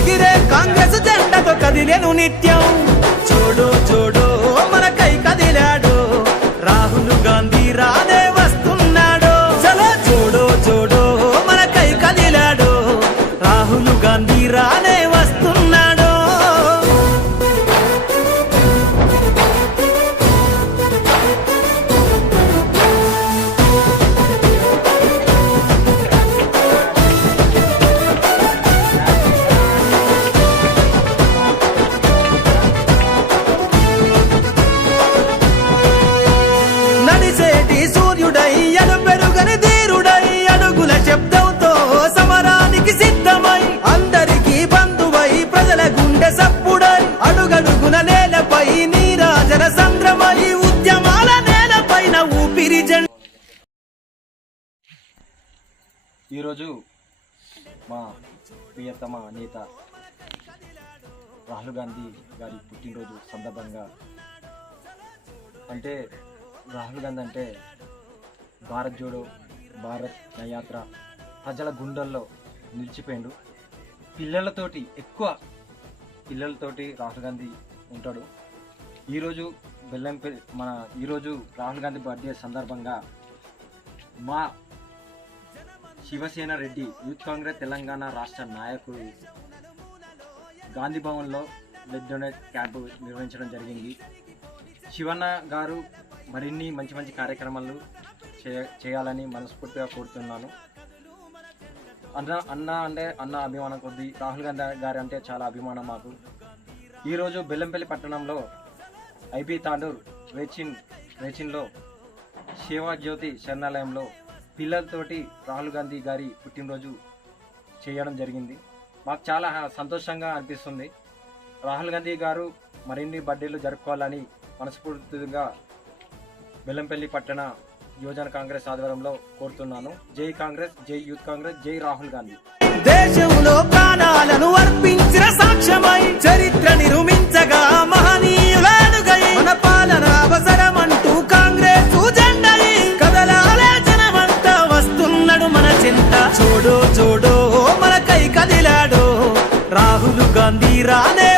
ఎగిరే కాంగ్రెస్ జెండతో కదిలేను నిత్యం. చూడు చూడు నేలపై నీరాజన సంద్రమై ఉద్యమాల నేలపైన ఊపిరి జెండా ఈరోజు మా ప్రియతమ నేత రాహుల్ గాంధీ గారి పుట్టినరోజు సందర్భంగా. అంటే రాహుల్ గాంధీ అంటే భారత్ జోడో భారత్ నయాత్ర ప్రజల గుండెల్లో నిలిచిపోయిండు. పిల్లలతోటి ఎక్కువ పిల్లలతోటి రాహుల్ గాంధీ ఉంటాడు. ఈరోజు బెల్లంపల్లి మన ఈరోజు రాహుల్ గాంధీ బర్త్డే సందర్భంగా మా శివసేన రెడ్డి యూత్ కాంగ్రెస్ తెలంగాణ రాష్ట్ర నాయకుడు గాంధీ భవన్లో బ్లడ్ డొనేట్ క్యాంపు నిర్వహించడం జరిగింది. శివన్న గారు మరిన్ని మంచి మంచి కార్యక్రమాలు చేయ చేయాలని మనస్ఫూర్తిగా కోరుతున్నాను. అన్న అన్న అంటే అన్న అభిమానం కొద్ది రాహుల్ గాంధీ గారు అంటే చాలా అభిమానం మాకు. ఈరోజు బెల్లంపల్లి పట్టణంలో ఐబీ తాండూర్ వేచిన్ వేచిన్లో శివజ్యోతి శరణాలయంలో పిల్లలతోటి రాహుల్ గాంధీ గారి పుట్టినరోజు చేయడం జరిగింది. మాకు చాలా సంతోషంగా అనిపిస్తుంది. రాహుల్ గాంధీ గారు మరిన్ని బర్త్డేలు జరుపుకోవాలని మనస్ఫూర్తిగా బెల్లంపల్లి పట్టణ యువజన కాంగ్రెస్ ఆధ్వర్యంలో కోరుతున్నాను. జై కాంగ్రెస్ జై యూత్ కాంగ్రెస్ జై రాహుల్ గాంధీ. దేశంలో ప్రాణాలను అర్పించిన సాక్ష్యమై காந்திரானே